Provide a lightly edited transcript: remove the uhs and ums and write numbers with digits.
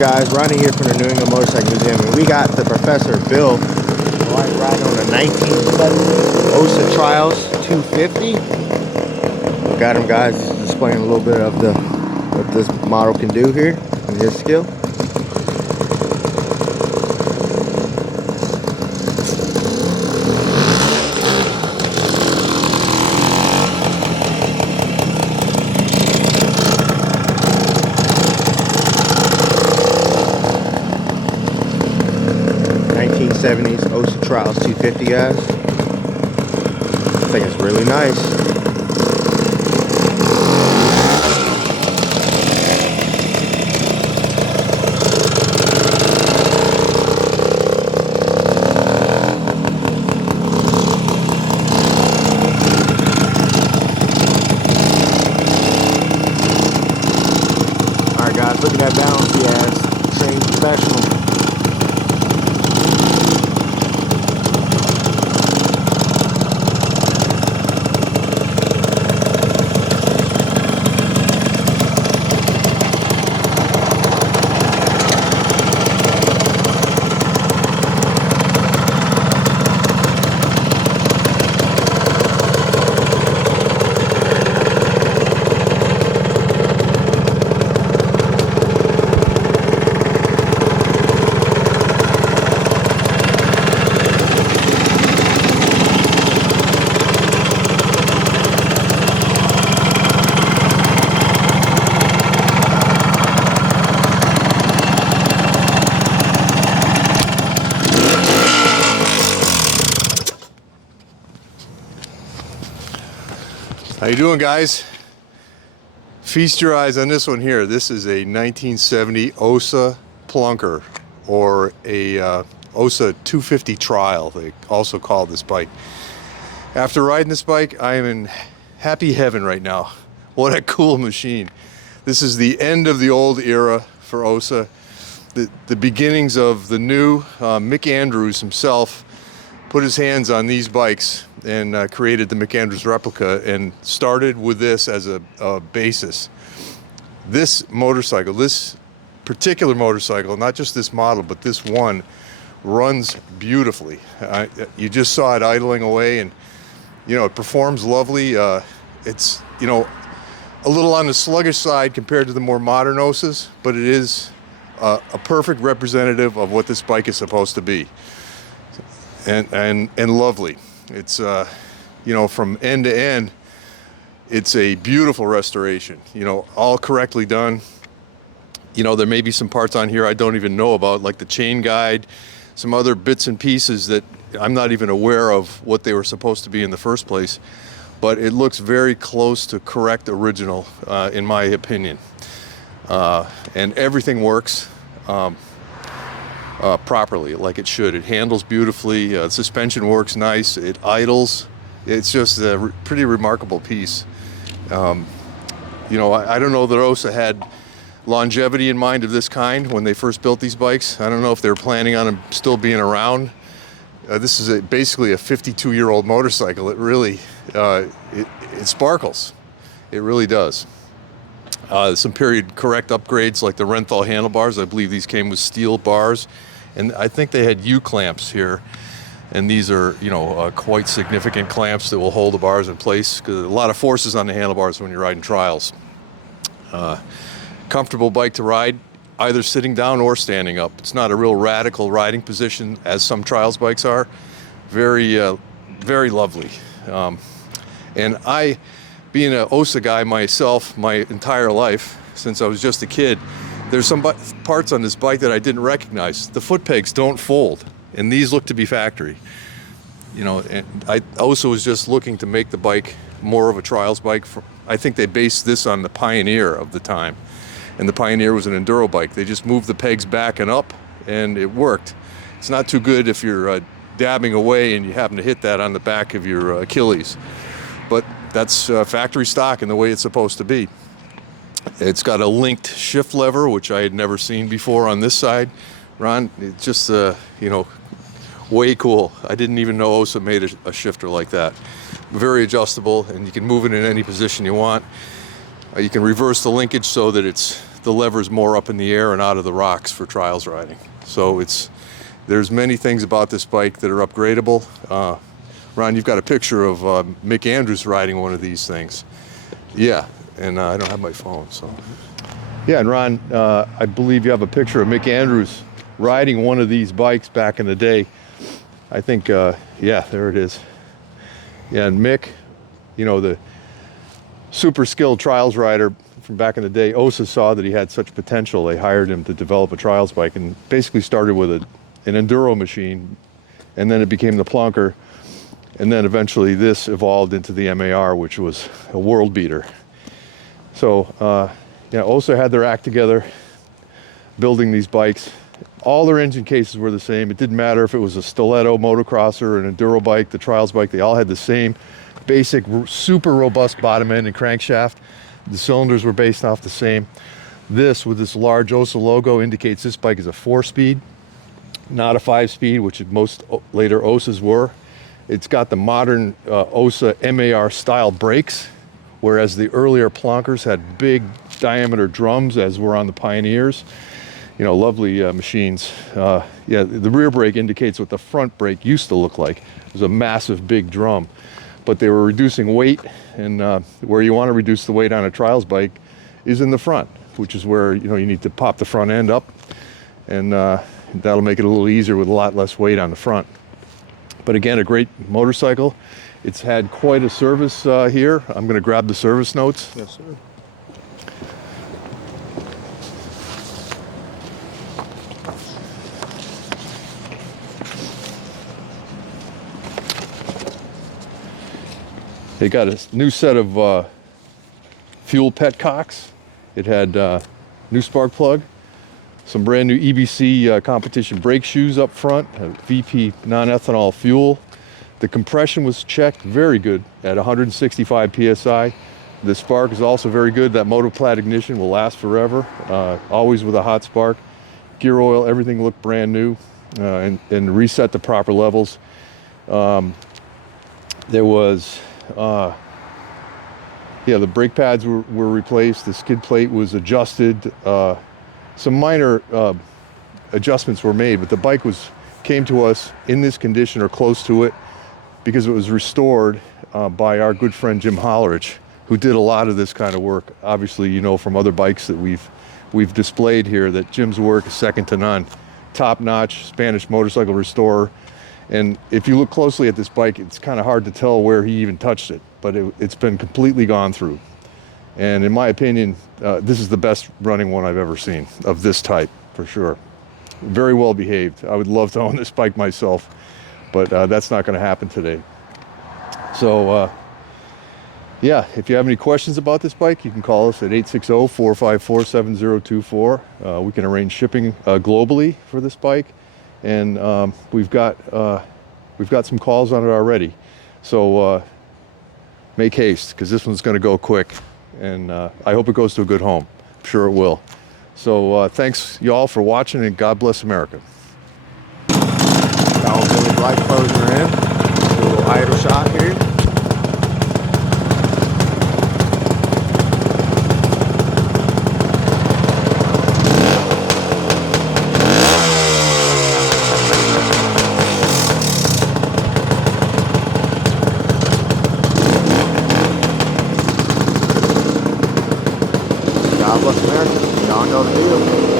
Guys, Ronnie here from the New England Motorcycle Museum, and we got the Professor Bill riding on the 1970 Ossa Trials 250. We got him, guys. He's displaying a little bit of what this model can do here and his skill. '70s Ossa Trials 250, guys. I think it's really nice. Alright guys, look at that balance he has. Trained professional. How you doing, guys? Feast your eyes on this one here. This is a 1970 Ossa Plonker, or a Ossa 250 Trial, they also call this bike. After riding this bike, I am in happy heaven right now. What a cool machine. This is the end of the old era for Ossa, the beginnings of the new. Mick Andrews himself put his hands on these bikes and created the Mick Andrews replica, and started with this as a basis. This motorcycle, this particular motorcycle, not just this model, but this one, runs beautifully. You just saw it idling away, and it performs lovely. It's a little on the sluggish side compared to the more modern Ossas, but it is a perfect representative of what this bike is supposed to be. And lovely. It's from end to end, it's a beautiful restoration, all correctly done. There may be some parts on here I don't even know about, like the chain guide, some other bits and pieces that I'm not even aware of what they were supposed to be in the first place, but it looks very close to correct original, in my opinion. And everything works properly, like it should. It handles beautifully, suspension works nice, it idles. It's just a pretty remarkable piece. I don't know that Ossa had longevity in mind of this kind when they first built these bikes. I don't know if they were planning on them still being around. This is basically a 52-year-old motorcycle. It really, it sparkles. It really does. Some period correct upgrades, like the Renthal handlebars. I believe these came with steel bars, and I think they had U-clamps here, and these are quite significant clamps that will hold the bars in place, because a lot of forces on the handlebars when you're riding trials. Comfortable bike to ride, either sitting down or standing up. It's not a real radical riding position as some trials bikes are. Very very lovely. And I, being an Ossa guy myself my entire life, since I was just a kid, there's some parts on this bike that I didn't recognize. The foot pegs don't fold, and these look to be factory. And Ossa was just looking to make the bike more of a trials bike. I think they based this on the Pioneer of the time, and the Pioneer was an enduro bike. They just moved the pegs back and up, and it worked. It's not too good if you're dabbing away and you happen to hit that on the back of your Achilles, but that's factory stock and the way it's supposed to be. It's got a linked shift lever, which I had never seen before on this side. Ron, it's just, way cool. I didn't even know Ossa made a shifter like that. Very adjustable, and you can move it in any position you want. You can reverse the linkage so that the levers more up in the air and out of the rocks for trials riding. So there's many things about this bike that are upgradable. Ron, you've got a picture of Mick Andrews riding one of these things. Yeah, and I don't have my phone, so. Yeah, and Ron, I believe you have a picture of Mick Andrews riding one of these bikes back in the day. I think, yeah, there it is. Yeah, and Mick, you know, the super skilled trials rider from back in the day, Ossa saw that he had such potential. They hired him to develop a trials bike and basically started with an enduro machine, and then it became the Plonker, and then eventually this evolved into the MAR, which was a world beater. So, yeah, Ossa had their act together building these bikes. All their engine cases were the same. It didn't matter if it was a stiletto motocrosser or an enduro bike, the trials bike, they all had the same basic, super robust bottom end and crankshaft. The cylinders were based off the same. This, with this large Ossa logo, indicates this bike is a 4-speed, not a 5-speed, which most later Ossas were. It's got the modern Ossa MAR style brakes, whereas the earlier Plonkers had big diameter drums, as were on the Pioneers. You know, lovely machines. Yeah, the rear brake indicates what the front brake used to look like. It was a massive big drum, but they were reducing weight, and where you want to reduce the weight on a trials bike is in the front, which is where, you know, you need to pop the front end up, and that'll make it a little easier with a lot less weight on the front. But again, a great motorcycle. It's had quite a service here. I'm going to grab the service notes. Yes, sir. They got a new set of fuel petcocks. It had new spark plug, some brand new EBC competition brake shoes up front, a VP non-ethanol fuel. The compression was checked very good at 165 PSI. The spark is also very good. That Motoplat ignition will last forever, always with a hot spark. Gear oil, everything looked brand new, and reset to proper levels. There was, yeah, the brake pads were replaced. The skid plate was adjusted. Some minor adjustments were made, but the bike came to us in this condition or close to it because it was restored by our good friend Jim Hollerich, who did a lot of this kind of work. Obviously, you know from other bikes that we've displayed here that Jim's work is second to none. Top-notch Spanish motorcycle restorer. And if you look closely at this bike, it's kind of hard to tell where he even touched it, but it's been completely gone through. And in my opinion, this is the best running one I've ever seen of this type, for sure. Very well behaved. I would love to own this bike myself, but that's not going to happen today. So, yeah, if you have any questions about this bike, you can call us at 860-454-7024. We can arrange shipping globally for this bike. And we've got some calls on it already, so make haste, because this one's going to go quick, and I hope it goes to a good home. I'm sure it will. So thanks y'all for watching, and God bless America. Got old Billy Blythe closing her in. A little idle shot here.